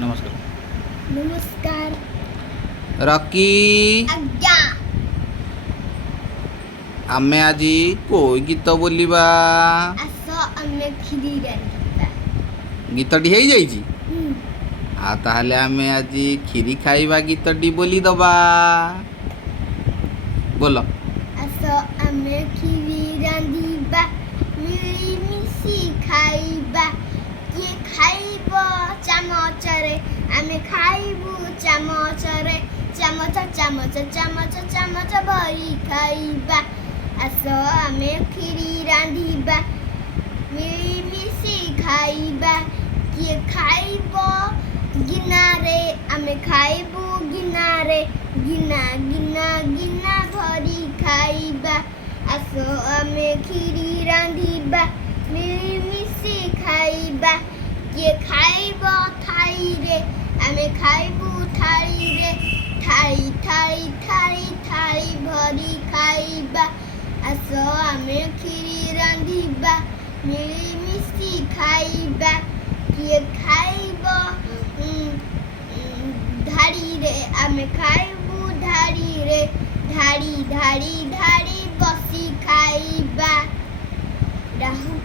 नमस्कार नमस्कार रॉकी आज्ञा आमे आज कोई गीत बोलिबा आस आमे खिरी रांधिबा गीतटी हो जाइए आ ताहले आमे आज खीरी खाइबा गीतटी बोली दबा बोलो आस आमे खिरी रांधिबा मिली मिसी खाइबा किए खाइबो चामचरे आमे खाइबु चामचरे चामच चामच चामच चामच भरी खाइबा आस आमे खिरी रांधिबा मिली मिसी खाइबा किए खाइबो गिनारे आमे खाइबु गिनारे गिना गिना गिना भरी खाइबा आस आमे खिरी रांधिबा मिली मिसी खाइबा किए खाइबो थाई रे आमे खाइबु थाई रे थाई थाई थाई थाई भरी खाइबा आस आमे खिरी रांधिबा मिली मिसी खाइबा किए खाइबो धाड़ी रे आमे खाइबु धाड़ी रे धाड़ी धाड़ी धाड़ी बसी खाइबा राहु